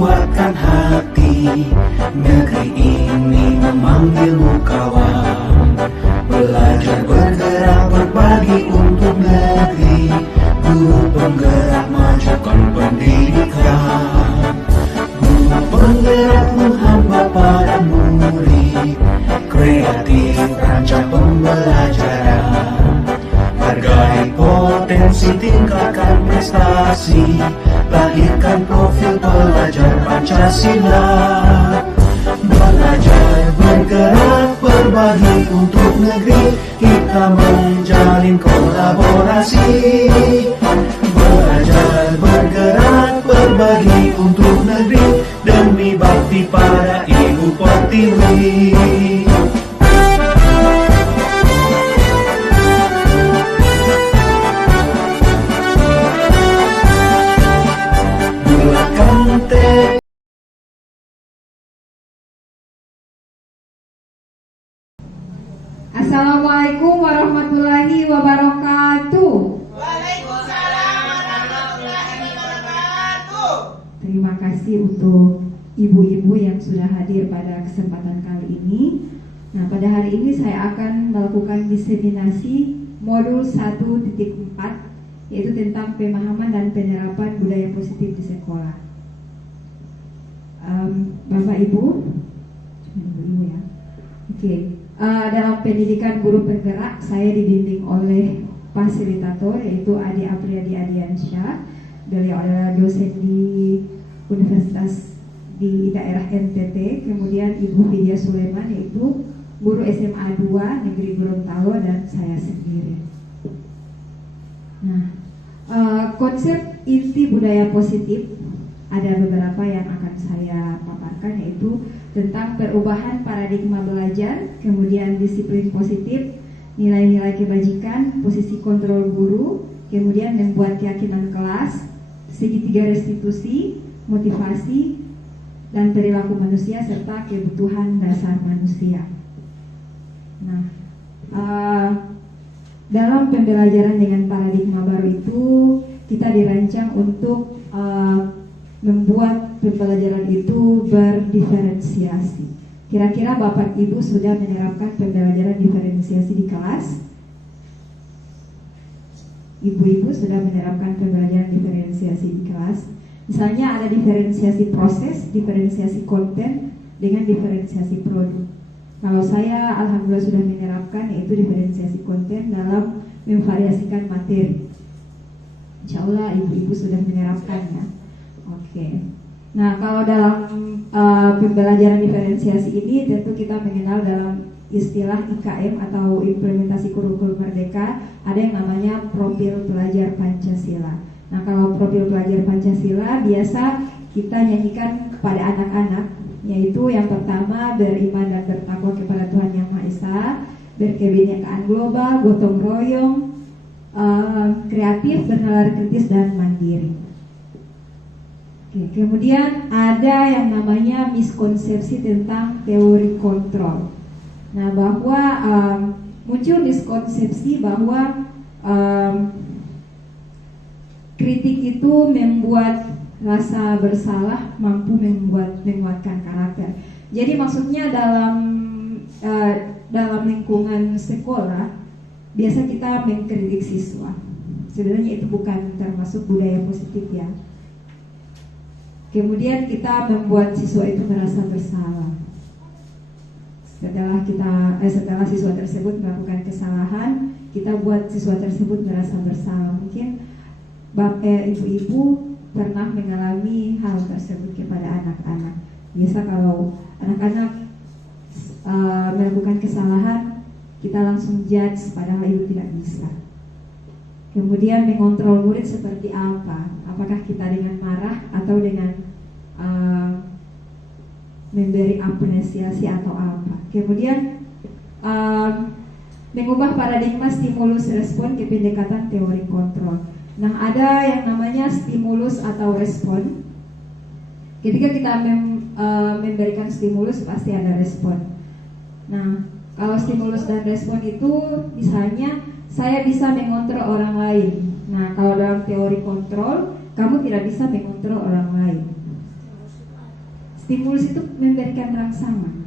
kuatkan hati. Negeri ini memanggilmu kawan, belajar bergerak berbagi untuk negeri. Guru penggerak majukan pendidikan, guru penggerak hamba para murid, kreatif rancang pembelajaran, hargai potensi tingkatkan prestasi, lahirkan profil pelajar Pancasila. Belajar bergerak berbagi untuk negeri, kita menjalin kolaborasi. Belajar bergerak berbagi untuk negeri, demi bakti pada Ibu Pertiwi. Assalamualaikum warahmatullahi wabarakatuh. Waalaikumsalam warahmatullahi wabarakatuh. Terima kasih untuk ibu-ibu yang sudah hadir pada kesempatan kali ini. Nah, pada hari ini saya akan melakukan diseminasi modul 1.4, yaitu tentang pemahaman dan penerapan budaya positif di sekolah. Bapak Ibu ya. Oke. Dalam pendidikan guru penggerak, saya dibimbing oleh fasilitator, yaitu Adi Apriyadi Adiansyah. Beliau adalah dosen di Universitas di daerah NTT. Kemudian Ibu Vidya Sulaiman, yaitu guru SMA 2 Negeri Gorontalo, dan saya sendiri. Nah, konsep inti budaya positif ada beberapa yang akan saya paparkan, yaitu tentang perubahan paradigma belajar, kemudian disiplin positif, nilai-nilai kebajikan, posisi kontrol guru, kemudian membuat keyakinan kelas, segitiga restitusi, motivasi, dan perilaku manusia, serta kebutuhan dasar manusia. Nah, dalam pembelajaran dengan paradigma baru itu, kita dirancang untuk membuat pembelajaran itu berdiferensiasi. Kira-kira Bapak Ibu sudah menerapkan pembelajaran diferensiasi di kelas? Ibu-ibu sudah menerapkan pembelajaran diferensiasi di kelas? Misalnya ada diferensiasi proses, diferensiasi konten, dengan diferensiasi produk. Kalau saya alhamdulillah sudah menerapkan, yaitu diferensiasi konten dalam memvariasikan materi. Insya Allah ibu-ibu sudah menerapkan ya. Oke. Nah, kalau dalam pembelajaran diferensiasi ini tentu kita mengenal dalam istilah IKM atau implementasi kurikulum merdeka, ada yang namanya profil pelajar Pancasila. Nah, kalau profil pelajar Pancasila biasa kita nyanyikan kepada anak-anak, yaitu yang pertama beriman dan bertakwa kepada Tuhan Yang Maha Esa, berkebinekaan global, gotong royong, kreatif, bernalar kritis, dan mandiri. Oke, kemudian ada yang namanya miskonsepsi tentang teori kontrol. Nah, bahwa muncul miskonsepsi bahwa kritik itu membuat rasa bersalah, mampu menguatkan karakter. Jadi maksudnya dalam lingkungan sekolah biasa kita mengkritik siswa. Sebenarnya itu bukan termasuk budaya positif ya. Kemudian kita membuat siswa itu merasa bersalah. Setelah siswa tersebut melakukan kesalahan, kita buat siswa tersebut merasa bersalah. Mungkin ibu-ibu pernah mengalami hal tersebut kepada anak-anak. Biasa kalau anak-anak melakukan kesalahan, kita langsung judge, padahal itu tidak bisa. Kemudian mengontrol murid seperti apa? Apakah kita dengan marah atau dengan memberi apresiasi atau apa? Kemudian mengubah paradigma stimulus respon ke pendekatan teori kontrol. Nah, ada yang namanya stimulus atau respon. Ketika kita memberikan stimulus pasti ada respon. Nah, kalau stimulus dan respon itu misalnya saya bisa mengontrol orang lain. Nah, kalau dalam teori kontrol, kamu tidak bisa mengontrol orang lain. Stimulus itu memberikan rangsangan.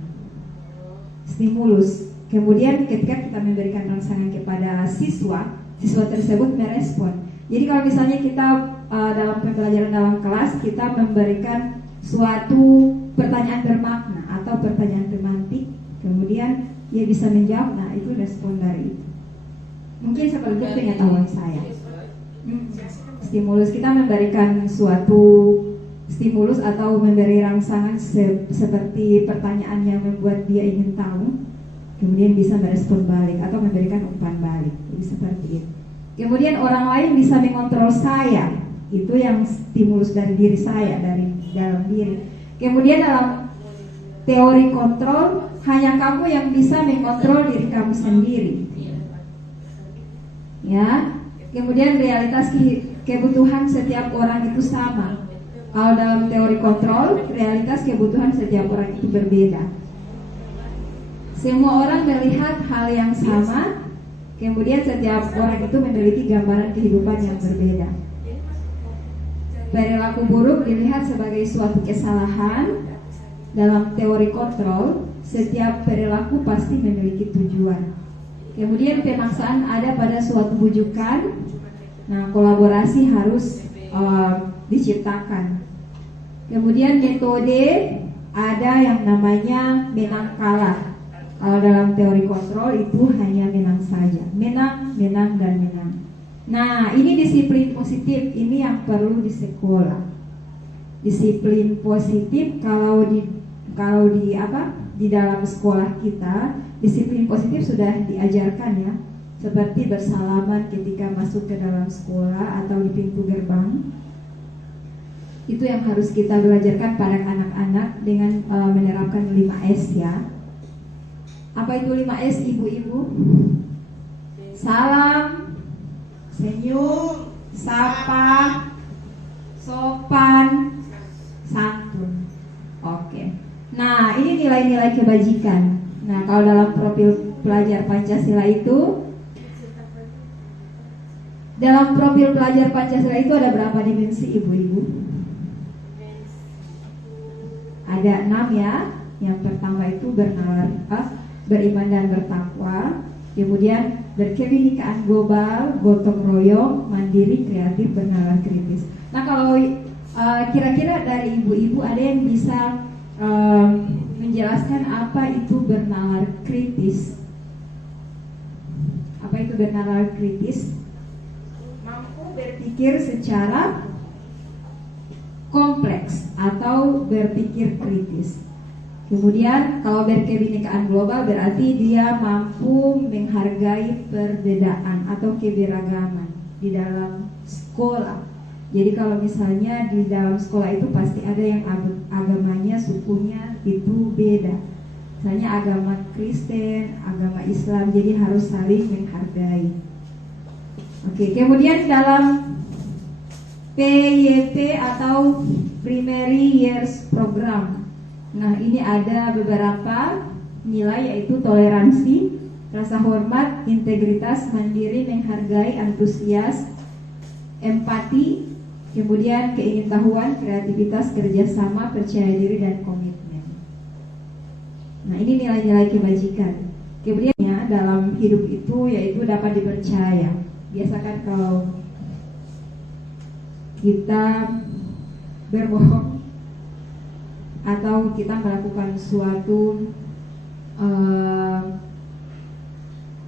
Stimulus. Kemudian ketika kita memberikan rangsangan kepada siswa, siswa tersebut merespon. Jadi kalau misalnya kita dalam pembelajaran dalam kelas kita memberikan suatu pertanyaan bermakna atau pertanyaan pemantik, kemudian dia bisa menjawab, nah itu respon dari itu. Mungkin seperti itu pengetahuan saya. Stimulus, kita memberikan suatu stimulus atau memberi rangsangan seperti pertanyaan yang membuat dia ingin tahu, kemudian bisa merespon balik atau memberikan umpan balik. Jadi seperti itu. Kemudian orang lain bisa mengontrol saya, itu yang stimulus dari diri saya, dari dalam diri. Kemudian dalam teori kontrol, hanya kamu yang bisa mengontrol diri kamu sendiri. Ya. Kemudian realitas kebutuhan setiap orang itu sama. Kalau dalam teori kontrol, realitas kebutuhan setiap orang itu berbeda. Semua orang melihat hal yang sama, kemudian setiap orang itu memiliki gambaran kehidupan yang berbeda. Perilaku buruk dilihat sebagai suatu kesalahan. Dalam teori kontrol, setiap perilaku pasti memiliki tujuan. Kemudian pemaksaan ada pada suatu bujukan. Nah, kolaborasi harus diciptakan. Kemudian metode ada yang namanya menang kalah. Kalau dalam teori kontrol itu hanya menang saja, menang, menang dan menang. Nah, ini disiplin positif, ini yang perlu di sekolah. Disiplin positif kalau di dalam sekolah kita, disiplin positif sudah diajarkan ya, seperti bersalaman ketika masuk ke dalam sekolah atau di pintu gerbang. Itu yang harus kita belajarkan pada anak-anak dengan menerapkan 5S ya. Apa itu 5S ibu-ibu? Salam, senyum, sapa, sopan, santun. Oke. Nah, ini nilai-nilai kebajikan. Nah, kalau dalam profil pelajar Pancasila itu, dalam profil pelajar Pancasila itu ada berapa dimensi ibu-ibu? Ada 6 ya. Yang pertama itu beriman dan bertakwa. Kemudian berkebinekaan global, gotong royong, mandiri, kreatif, bernalar kritis. Nah, kalau kira-kira dari ibu-ibu ada yang bisa menjelaskan apa itu bernalar kritis? Apa itu bernalar kritis? Mampu berpikir secara kompleks atau berpikir kritis. Kemudian kalau berkebinekaan global berarti dia mampu menghargai perbedaan atau keberagaman di dalam sekolah. Jadi kalau misalnya di dalam sekolah itu pasti ada yang agamanya, sukunya itu beda. Misalnya agama Kristen, agama Islam, jadi harus saling menghargai. Oke, kemudian dalam PYP atau Primary Years Program. Nah, ini ada beberapa nilai yaitu toleransi, rasa hormat, integritas, mandiri, menghargai, antusias, empati, kemudian keingintahuan, kreativitas, kerjasama, percaya diri, dan komitmen. Nah, ini nilai-nilai kebajikan. Kemudian dalam hidup itu yaitu dapat dipercaya. Biasakan kalau kita berbohong atau kita melakukan suatu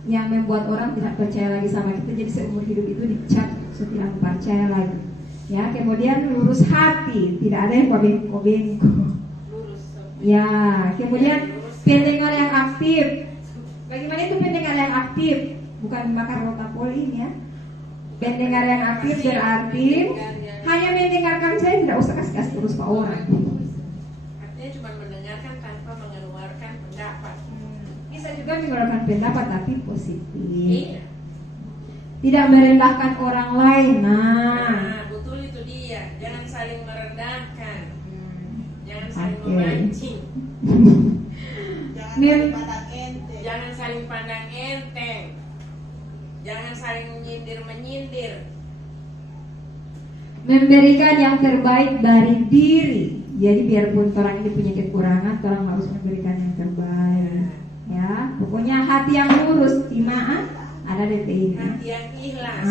yang membuat orang tidak percaya lagi sama kita, jadi seumur hidup itu dicap tidak percaya lagi. Ya, kemudian lurus hati, tidak ada yang bengko-bengko. Ya, kemudian pendengar yang aktif. Bagaimana itu pendengar yang aktif? Bukan makan rotapol ini ya. Pendengar yang aktif berarti hanya mendengarkan saya, tidak usah kasih terus ke orang. Artinya cuma mendengarkan tanpa mengeluarkan pendapat. Bisa juga mengeluarkan pendapat tapi positif. Iya. Tidak merendahkan orang lain. Nah, betul itu dia. Jangan saling merendahkan. Jangan saling memancing. Jangan saling pandang enteng. Jangan saling menyindir. Memberikan yang terbaik dari diri Jadi biarpun orang ini punya kekurangan, orang harus memberikan yang terbaik. Ya, pokoknya hati yang lurus, imaan ada DP ini. Hati yang ikhlas.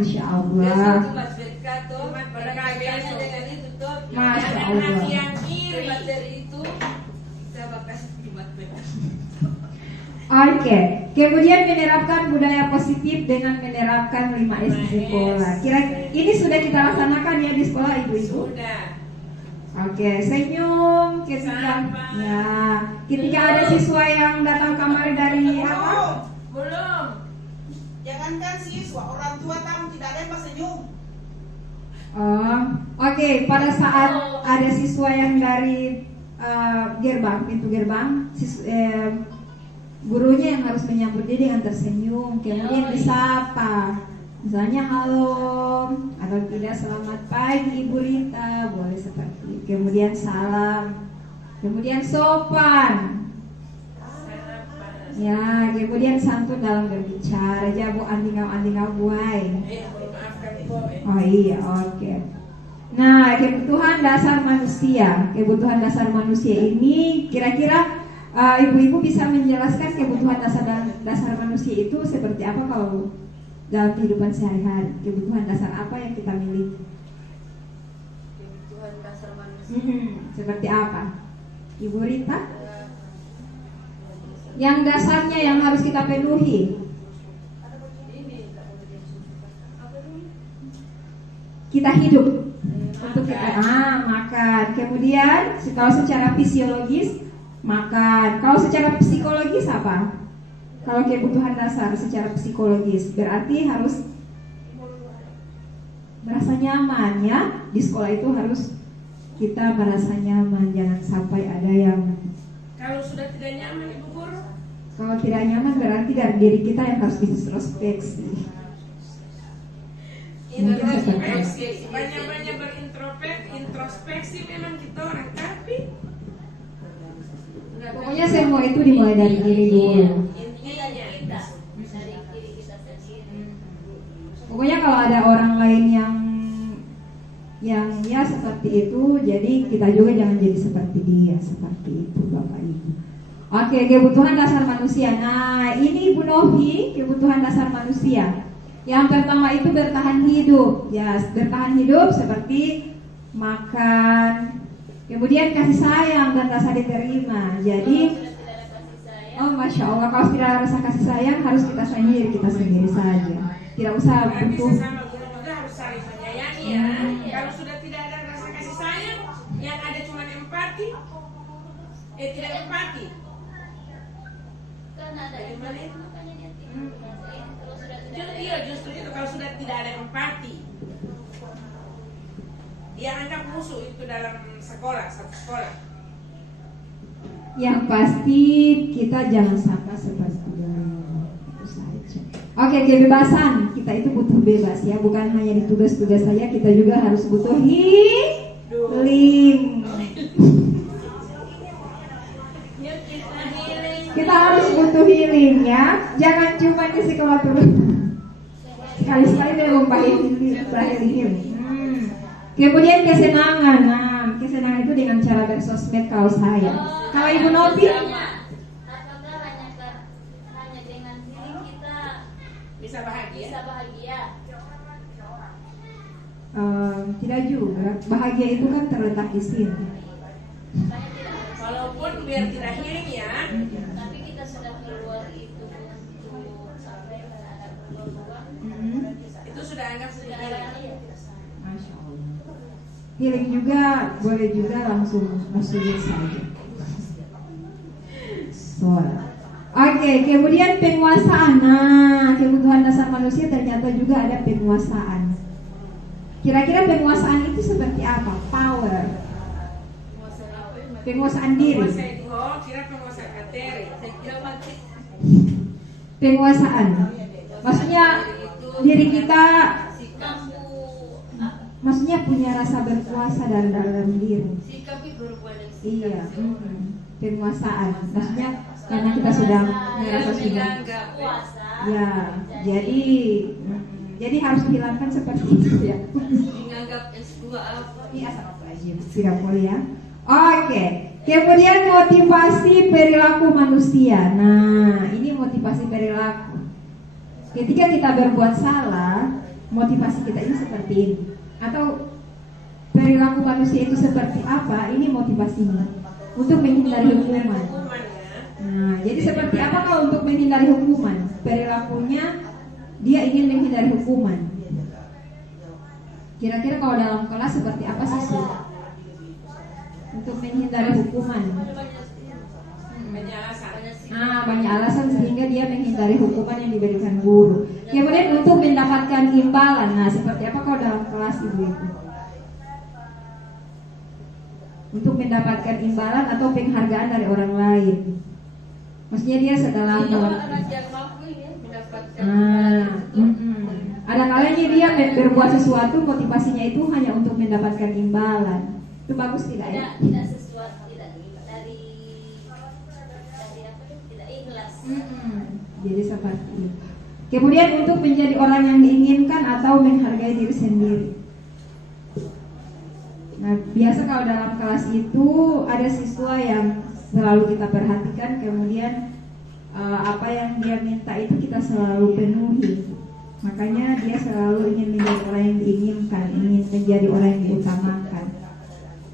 Insya Allah. Umat berkah besok. Masya Jangan Allah. hati yang iri. Oke, kemudian menerapkan budaya positif dengan menerapkan 5S di sekolah. Kira ini sudah kita laksanakan ya di sekolah ibu-ibu. Sudah. Oke, senyum ketika ya, ketika ada siswa yang datang kamar dari apa? Belum. Jangankan siswa, orang tua tamu tidak ada yang senyum. Oke, pada saat ada siswa yang dari pintu gerbang, gurunya yang harus menyambut dia dengan tersenyum, kemudian disapa, misalnya halo atau tidak selamat pagi Ibu Rita, boleh seperti itu. Kemudian salam, kemudian sopan, ya, kemudian santun dalam berbicara, jabu andingau buai. Maafkan Ibu. Oh iya, oke. Nah, kebutuhan dasar manusia ini kira-kira ibu-ibu bisa menjelaskan kebutuhan dasar manusia itu seperti apa kalau dalam kehidupan sehari-hari? Kebutuhan dasar apa yang kita miliki? Kebutuhan dasar manusia. Seperti apa? Ibu Rita? Yang dasarnya yang harus kita penuhi. Kita hidup untuk kita makan. Kemudian kalau secara fisiologis makan. Kalau secara psikologis apa? Kalau kebutuhan dasar secara psikologis berarti harus merasa nyaman ya. Di sekolah itu harus kita merasa nyaman, jangan sampai ada yang Kalau sudah tidak nyaman Ibu Guru, kalau tidak nyaman berarti dari diri kita yang harus introspeksi. Mungkin seperti itu. banyak-banyak introspeksi memang kita orang, tapi Pokoknya semua itu dimulai dari diri dulu. intinya dari diri kita sendiri. Pokoknya kalau ada orang lain yang ya seperti itu, jadi kita juga jangan jadi seperti dia, seperti itu Bapak Ibu. Oke, kebutuhan dasar manusia. Nah, ini Ibu Novi, kebutuhan dasar manusia. Yang pertama itu bertahan hidup. Ya, bertahan hidup seperti makan, kemudian kasih sayang dan rasa diterima. Jadi, oh Masya Allah, kalau tidak ada rasa kasih sayang harus kita sayangi diri kita sendiri saja. Tidak usah berarti butuh. sesama guru juga harus saling menyayangi ya. Kalau sudah tidak ada rasa kasih sayang, yang ada cuma empati, tidak empati. Kan ada yang lain makanya dia tidak. Kalau sudah tidak ada Iya, justru itu kalau sudah tidak ada empati, dia anggap musuh itu dalam sekolah, satu sekolah. Yang pasti kita jangan sampai seperti itu saja. Oke, kebebasan. Kita itu butuh bebas ya, bukan hanya di tugas-tugas saja, kita juga harus butuh healing. Kita harus butuh healing ya. Jangan cuma di sekolah terus. Sekali-sekali dia membaik healing. Kemudian kesenangan. Nah, kesenangan itu dengan cara bersosmed kalau saya. Kalau Ibu Novi? Apakah hanya dengan healing kita Bisa bahagia. bisa bahagia? Tidak juga. Bahagia itu kan terletak di sini. Makanya tidak Walaupun biar tidak healing ya, tapi kita sudah keluar itu untuk sampai ada keluar itu sudah anggap sudah sebagai ada healing. ya. Masya Allah. Healing juga boleh juga langsung masukin saja. Oke, kemudian penguasaan. Nah, kebutuhan dasar manusia ternyata juga ada penguasaan. Kira-kira penguasaan itu seperti apa? Power. Penguasaan diri. Penguasai kira penguasai materi. Saya kira mati. Penguasaan. Maksudnya diri kita, maksudnya punya rasa berkuasa dalam diri. Sikap itu berubah dan Iya. Penguasaan. Maksudnya karena kita sudah merasa sudah. kuasa. Ya, jadi harus dihilangkan seperti itu ya. Menganggap S2 apa? Iya, sama aja. Tidak mulia. Oke. Kemudian motivasi perilaku manusia. Nah, ini motivasi perilaku. Ketika kita berbuat salah, motivasi kita ini seperti ini. Atau perilaku manusia itu seperti apa? Ini motivasinya untuk menghindari hukuman. Nah, jadi seperti apa kalau untuk menghindari hukuman? Perilakunya dia ingin menghindari hukuman. Kira-kira kalau dalam kelas seperti apa sih untuk menghindari hukuman? Banyak alasan sehingga dia menghindari hukuman yang diberikan guru. Kemudian untuk mendapatkan imbalan. Nah, seperti apa kalau dalam kelas ibu-ibu? Untuk mendapatkan imbalan atau penghargaan dari orang lain. Maksudnya dia setelah ada kalanya dia berbuat sesuatu, motivasinya itu hanya untuk mendapatkan imbalan. Itu bagus tidak ya? Tidak sesuatu, tidak dari apa? Tidak ikhlas. Jadi seperti itu. Kemudian untuk menjadi orang yang diinginkan atau menghargai diri sendiri. Nah, biasa kalau dalam kelas itu ada siswa yang selalu kita perhatikan, kemudian apa yang dia minta itu kita selalu penuhi. Makanya dia selalu ingin menjadi orang yang diinginkan, ingin menjadi orang yang diutamakan.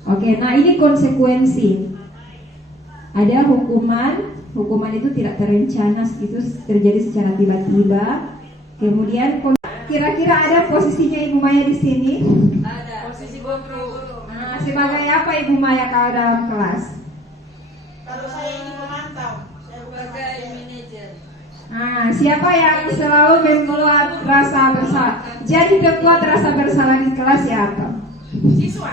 Oke, nah ini konsekuensi. Ada hukuman itu tidak terencana, itu terjadi secara tiba-tiba. Kemudian kira-kira ada posisinya Ibu Maya di sini? Ada posisi guru. Nah, sebagai apa Ibu Maya kalau dalam kelas? Kalau saya ini pemantau, saya Sebagai manajer. Nah, siapa yang selalu membuat rasa bersalah? Jadi pembuat rasa bersalah di kelas siapa? Siswa.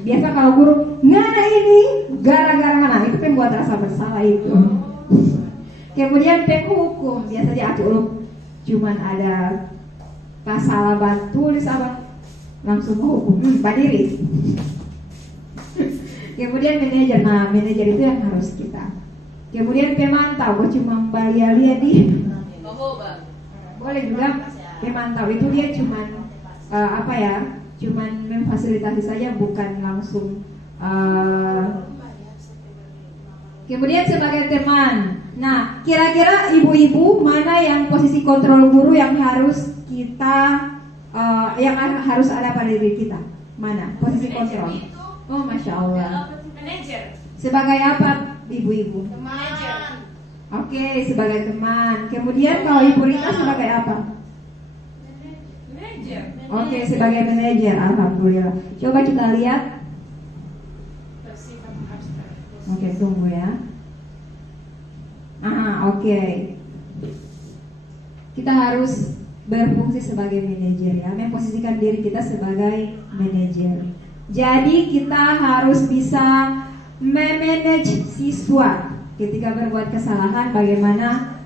Biasa kalau guru, nah ini gara-gara mana? Itu pembuat rasa bersalah itu. Kemudian penghukum, biasa diatur cuman ada tak salah bantu tulis apa langsung menghukum, berdiri. Kemudian manajer, nah manajer itu yang harus kita. Kemudian pemantau, gue cuma lihat di. Boleh juga pemantau itu dia cuman cuman memfasilitasi saja, bukan langsung. Kemudian sebagai teman. Nah, kira-kira ibu-ibu mana yang posisi kontrol guru yang harus kita yang harus ada pada diri kita? Mana posisi kontrol? Oh, masya Allah. Manajer. Sebagai apa ibu-ibu? teman. Oke, sebagai teman. Kemudian kalau Ibu Rita sebagai apa? Manajer. Oke, sebagai manajer. Alhamdulillah. Coba kita lihat. Bersifat abstrak. Oke, tunggu ya. Oke. Kita harus berfungsi sebagai manajer ya, memposisikan diri kita sebagai manajer. Jadi kita harus bisa memanage siswa ketika berbuat kesalahan, bagaimana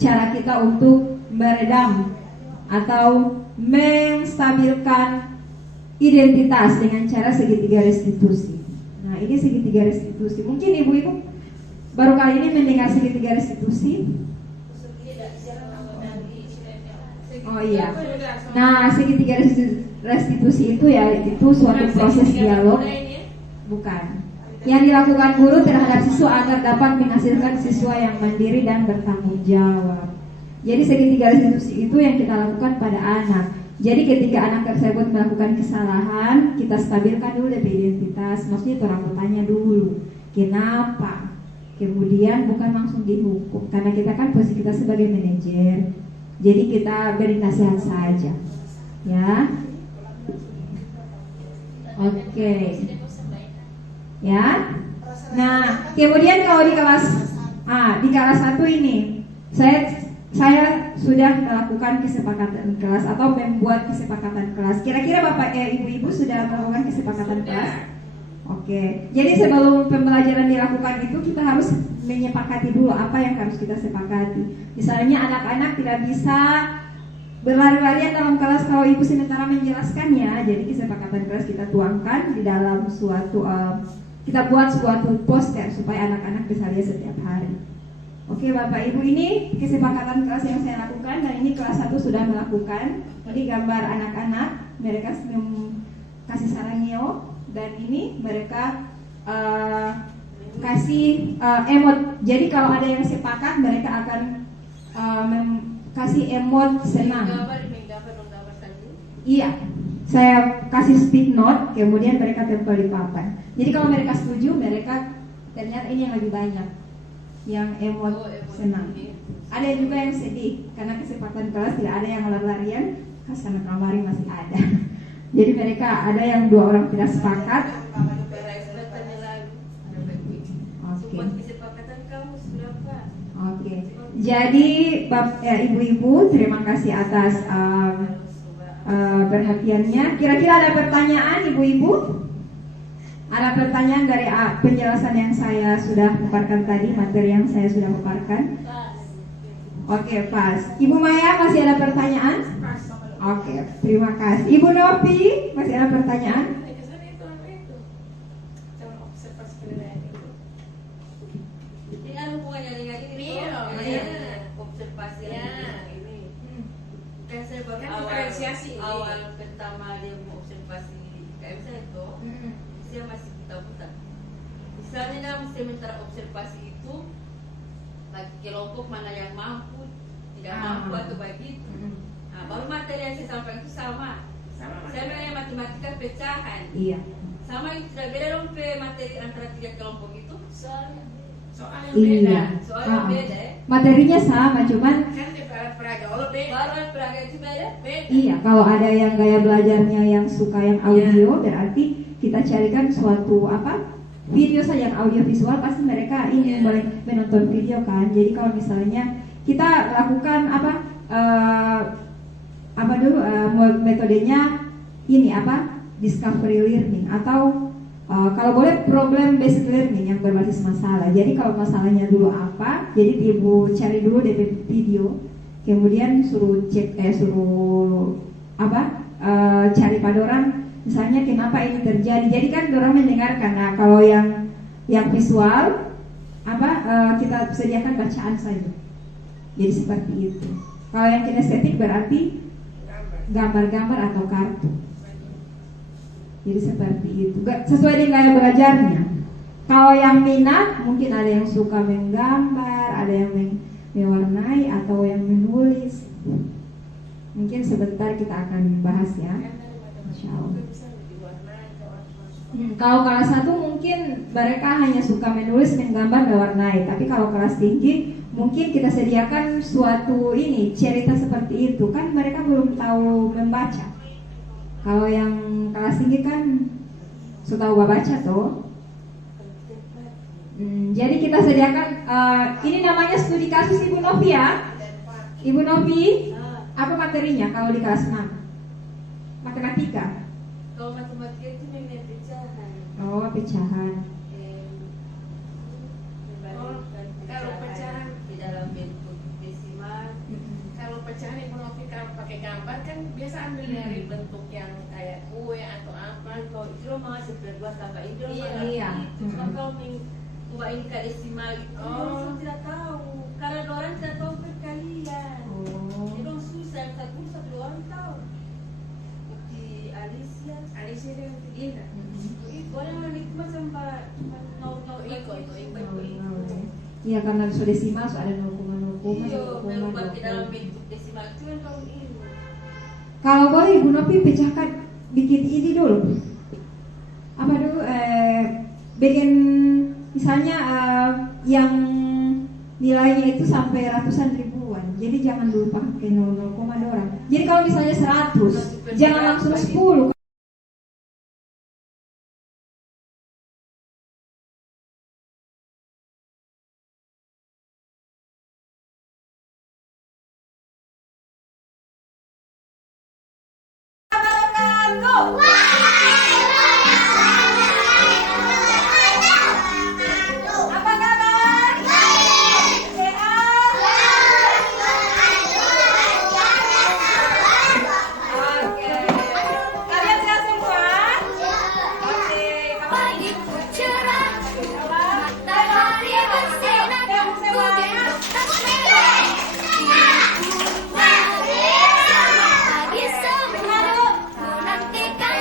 cara kita untuk meredam atau menstabilkan identitas dengan cara segitiga restitusi. Nah, ini segitiga restitusi. Mungkin ibu-ibu baru kali ini mendengar segitiga restitusi. Oh iya. Nah, segitiga restitusi itu ya, itu suatu proses dialog. Bukan. Yang dilakukan guru terhadap siswa agar dapat menghasilkan siswa yang mandiri dan bertanggung jawab. Jadi segitiga restitusi itu yang kita lakukan pada anak. Jadi ketika anak tersebut melakukan kesalahan, kita stabilkan dulu dari identitas. Maksudnya orang bertanya dulu, kenapa? Kemudian bukan langsung dihukum, karena kita kan posisi kita sebagai manajer. Jadi kita beri nasihat saja, ya. Oke. Ya. Nah, kemudian kalau di kelas 1 ini saya sudah melakukan kesepakatan kelas atau membuat kesepakatan kelas. Kira-kira Bapak Ibu-ibu sudah melakukan kesepakatan kelas? Oke. Jadi sebelum pembelajaran dilakukan itu kita harus menyepakati dulu apa yang harus kita sepakati. Misalnya anak-anak tidak bisa berlari-larian dalam kelas kalau ibu sementara menjelaskannya. Jadi kesepakatan kelas kita tuangkan di dalam suatu kita buat suatu poster supaya anak-anak bisa lihat setiap hari. Oke Bapak Ibu, ini kesepakatan kelas yang saya lakukan, dan ini kelas 1 sudah melakukan. Jadi gambar anak-anak, mereka kasih sarangio dan ini mereka kasih emot. Jadi kalau ada yang sepakat mereka akan kasih emot senang. Menggambar saja. Iya, saya kasih stick note, kemudian mereka tempel di papan. Jadi kalau mereka setuju, mereka ternyata ini yang lebih banyak, yang emot senang. Ada juga yang sedih karena kesempatan kelas tidak ada yang lari-larian, karena kamari masih ada. Jadi mereka ada yang 2 orang tidak sepakat. Buat kesepakatan kamu sudah Pak. Oke. Jadi ibu-ibu terima kasih atas perhatiannya. Kira-kira ada pertanyaan ibu-ibu? Ada pertanyaan dari penjelasan yang saya sudah paparkan tadi, materi yang saya sudah paparkan? Oke, pas. Ibu Maya masih ada pertanyaan? Oke, terima kasih. Ibu Novi masih ada pertanyaan? Ini ada hubungannya dengan ini. Observasi ini. Kan saya baru Kan awal diferensiasi ini. awal pertama dia mau observasi KM saya itu, saya masih putar-putar. Misalnya dalam sementara observasi itu bagi kelompok mana yang mampu, tidak mampu atau begitu. Nah, baru materi yang saya sampaikan itu sama. Saya mengenai matematika pecahan. Iya. Sama itu tidak beda dong materi antara 3 kelompok itu. Soal yang Iya. beda. Soalnya beda ya. Materinya sama, cuman Kan di barat Praga, kalau beda. Baru peraga itu beda. Beda. iya, kalau ada yang gaya belajarnya yang suka yang audio, berarti kita carikan suatu video saja yang audio visual, pasti mereka ini boleh menonton video kan. Jadi kalau misalnya kita lakukan metodenya ini discovery learning atau kalau boleh problem based learning yang berbasis masalah. Jadi kalau masalahnya dulu jadi ibu cari dulu DP video, kemudian suruh cari pada orang misalnya kenapa ini terjadi. Jadi kan orang mendengarkan. Nah kalau yang visual kita sediakan bacaan saja. Jadi seperti itu. Kalau yang kinestetik berarti gambar-gambar atau kartu. Jadi seperti itu, sesuai dengan gaya belajarnya. Kalau yang minat, mungkin ada yang suka menggambar, ada yang mewarnai atau yang menulis. Mungkin sebentar kita akan bahas ya. Insya Allah. Kalau kelas 1 mungkin mereka hanya suka menulis, menggambar, mewarnai. Tapi kalau kelas tinggi, mungkin kita sediakan suatu cerita seperti itu. Kan mereka belum tahu membaca. Kalau yang kelas tinggi kan sudah tahu baca toh. Jadi kita sediakan ini namanya studi kasus Ibu Novi ya. Ibu Novi, apa materinya kalau di kelas 6? Matematika. Kalau matematika itu mengenai pecahan. Oh, pecahan. Kalau pecahan di dalam bentuk desimal. Kalau pecahan Ibu Novi kalau pakai gambar kan biasa ambil dari bentuk yang kayak kue atau apa. Kalau itu mah 1/2 tambah itu Iya. Cuma kalau mengubah ini ke desimal itu orang tidak tahu. Karena orang tidak tahu perkalian. Jadi orang susah, satu orang tahu. Di Alicia Alicia dengan Tina. orang menikmati sampai nol ikut. Iya, karena sudah desimal ada 0,0, Iya, merubah ke dalam bentuk desimal itu yang tahun ini. Kalau boleh Ibu Novi pecahkan, bikin ini dulu. Apa dulu? Bikin misalnya yang nilainya itu sampai ratusan ribuan. Jadi jangan dulu pakai 0,0 orang. Jadi kalau misalnya 100, jangan langsung 10. Nantikan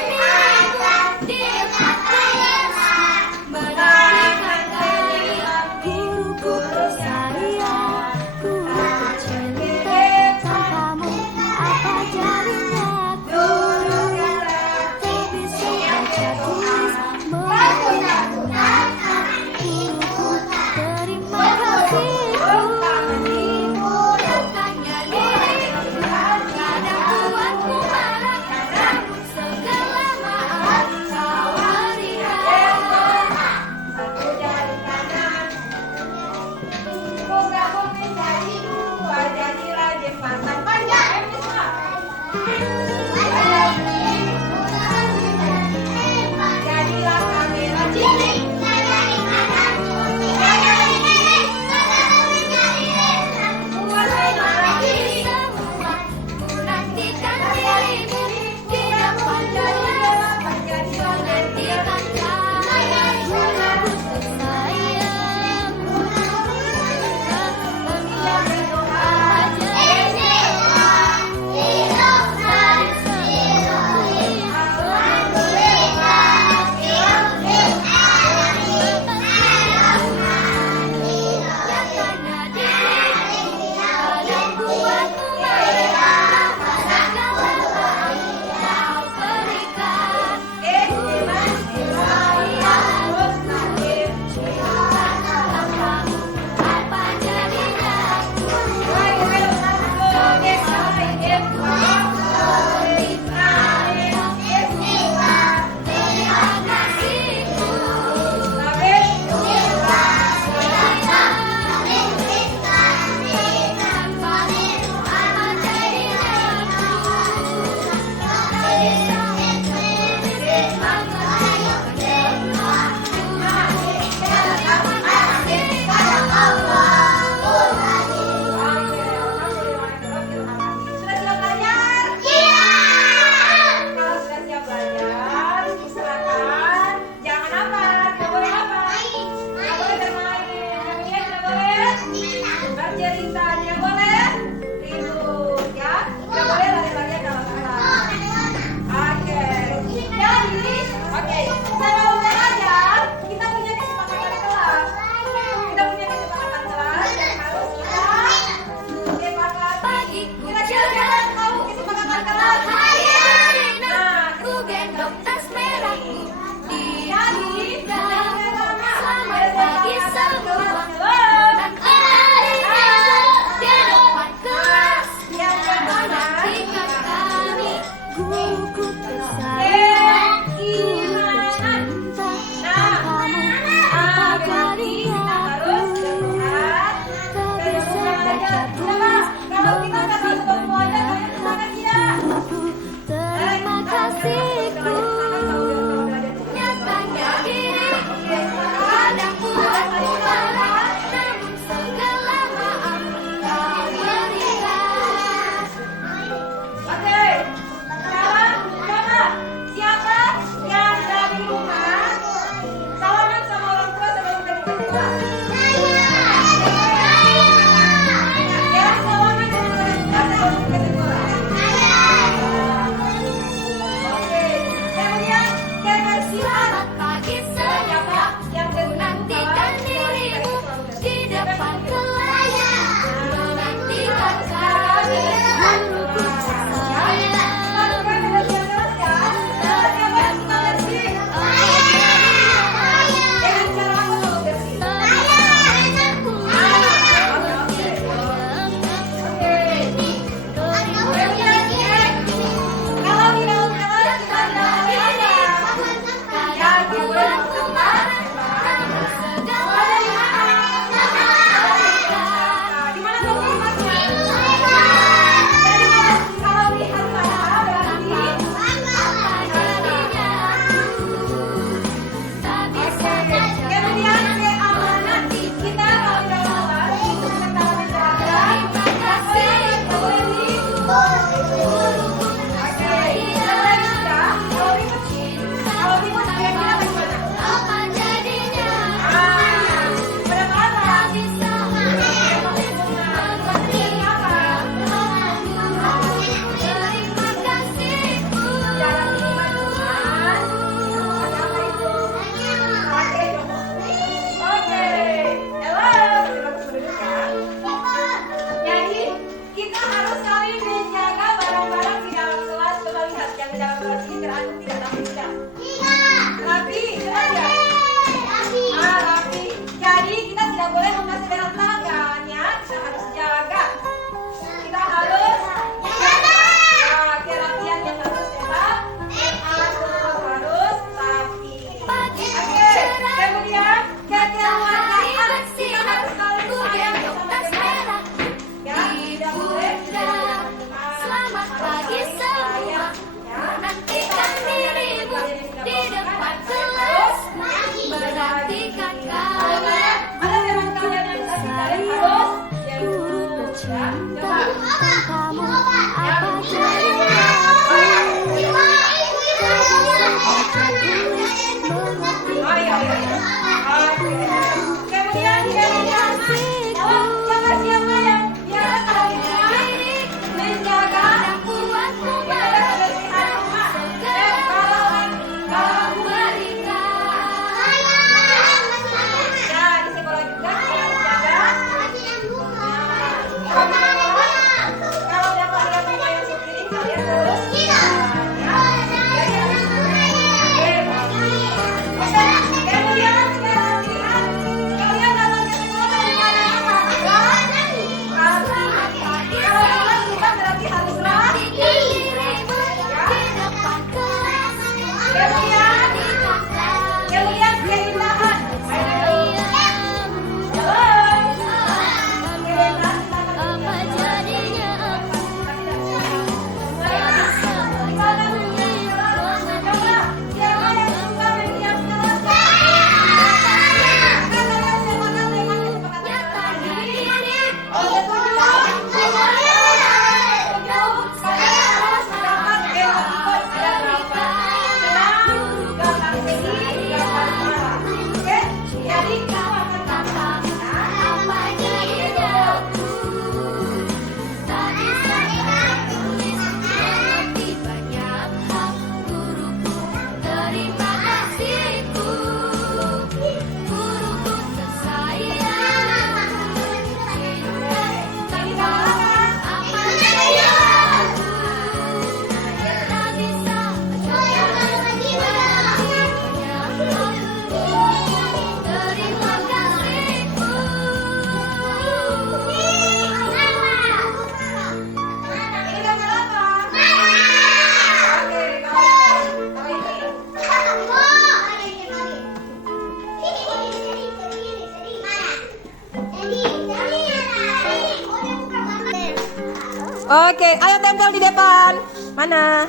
Oke, ayo tempel di depan. Mana?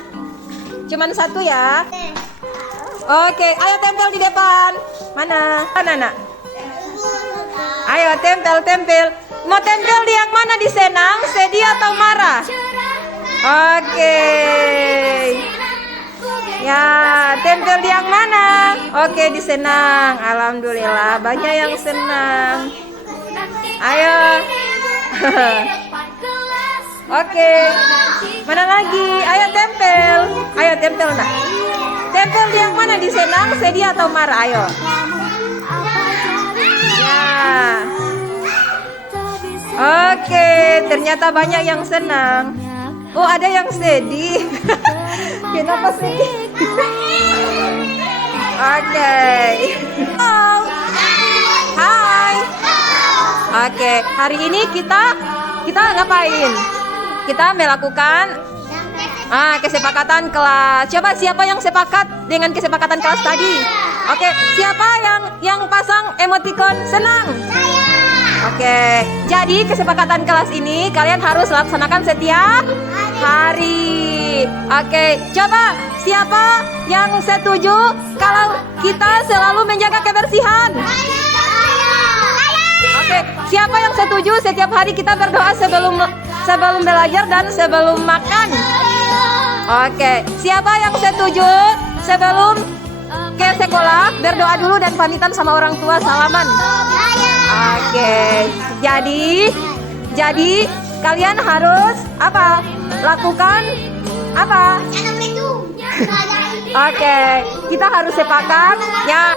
Cuman satu ya. Oke, ayo tempel di depan. Mana? Mana, nak? Ayo tempel. Mau tempel di yang mana? Di senang, sedih atau marah? Oke. Ya, tempel di yang mana? Oke, di senang. Alhamdulillah, banyak yang senang. Ayo. Oke. Mana lagi? Ayo tempel. Ayo tempel, nak. Tempel di yang mana? Di senang, sedih atau marah? Ayo. Ya. Oke, ternyata banyak yang senang. Oh, ada yang sedih. Kenapa sedih? Oke. Oh. Hai. Oke, hari ini kita ngapain? Kita melakukan kesepakatan kelas. Coba siapa yang sepakat dengan kesepakatan kelas tadi? Oke, siapa yang pasang emoticon senang? Oke, jadi kesepakatan kelas ini kalian harus laksanakan setiap hari. Oke, coba siapa yang setuju kalau kita selalu menjaga kebersihan? Oke, siapa yang setuju setiap hari kita berdoa sebelum belajar dan sebelum makan? Oke, siapa yang setuju sebelum ke sekolah berdoa dulu dan pamitan sama orang tua, salaman? Oke, jadi kalian harus apa? Lakukan apa? Oke, kita harus sepakat ya.